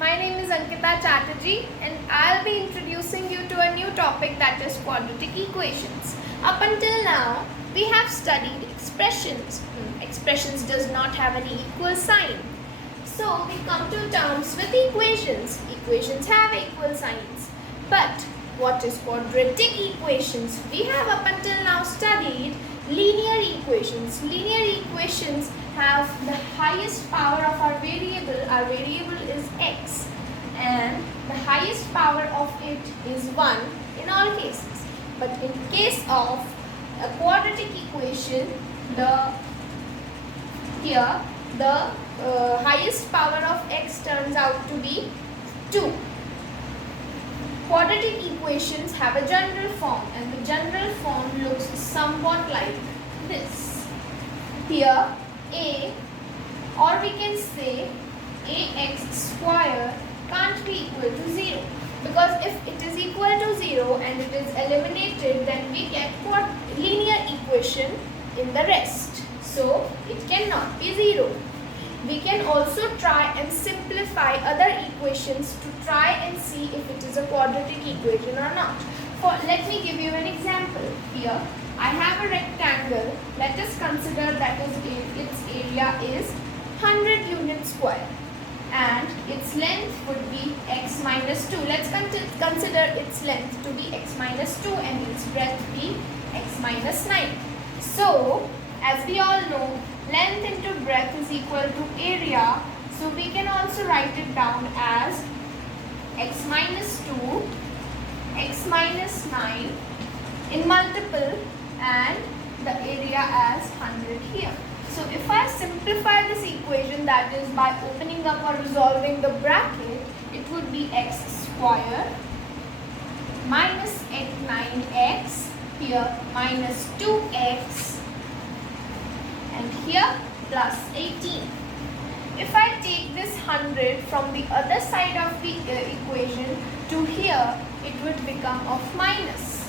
My name is Ankita Chatterjee and I'll be introducing you to a new topic, that is quadratic equations. Up until now, we have studied expressions. Expressions does not have any equal sign. So we come to terms with equations. Equations have equal signs. But what is quadratic equations? We have up until now studied linear equations. Linear equations have the highest power of our variable. Our variable is x and the highest power of it is 1 in all cases. But in case of a quadratic equation, the highest power of x turns out to be 2. Quadratic equations have a general form, and the general form looks somewhat like this. Here a, or we can say ax square, can't be equal to 0, because if it is equal to 0 and it is eliminated, then we get linear equation in the rest. So it cannot be 0. We can also try and simplify other equations to try and see if it is a quadratic equation or not. Let me give you an example. Here I have a rectangle. Let us consider that its area is 100 units square and its length would be x minus 2. Let's consider its length to be x minus 2 and its breadth be x minus 9. So as we all know, length into breadth is equal to area. So we can also write it down as x minus 2, x minus 9 in multiple and the area as 100 here. So if I simplify this equation, that is by opening up or resolving the bracket, it would be x square minus 9x, here minus 2x, and here plus 18. If I take this 100 from the other side of the equation to here, it would become of minus,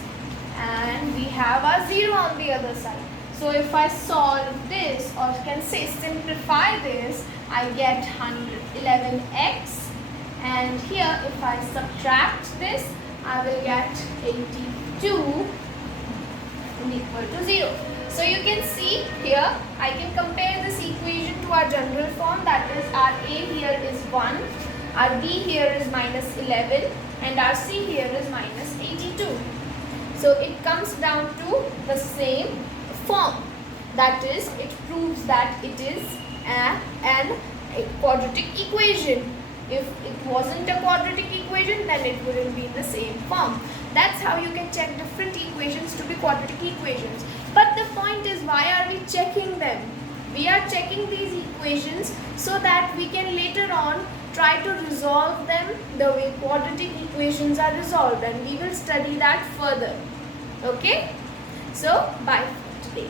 and we have our 0 on the other side. So if I solve this, or can say simplify this, I get 111x, and here if I subtract this, I will get 82 equal to 0. So you can see here, I can compare this equation to our general form, that is our a here is 1, our b here is minus 11, and our c here is minus 82. So it comes down to the same form. That is, it proves that it is a quadratic equation. If it wasn't a quadratic equation, then it wouldn't be in the same form. That's how you can check different equations to be quadratic equations. But the point is, why are we checking them? We are checking these equations so that we can later on try to resolve them the way quadratic equations are resolved, and we will study that further. Okay? So, bye for today.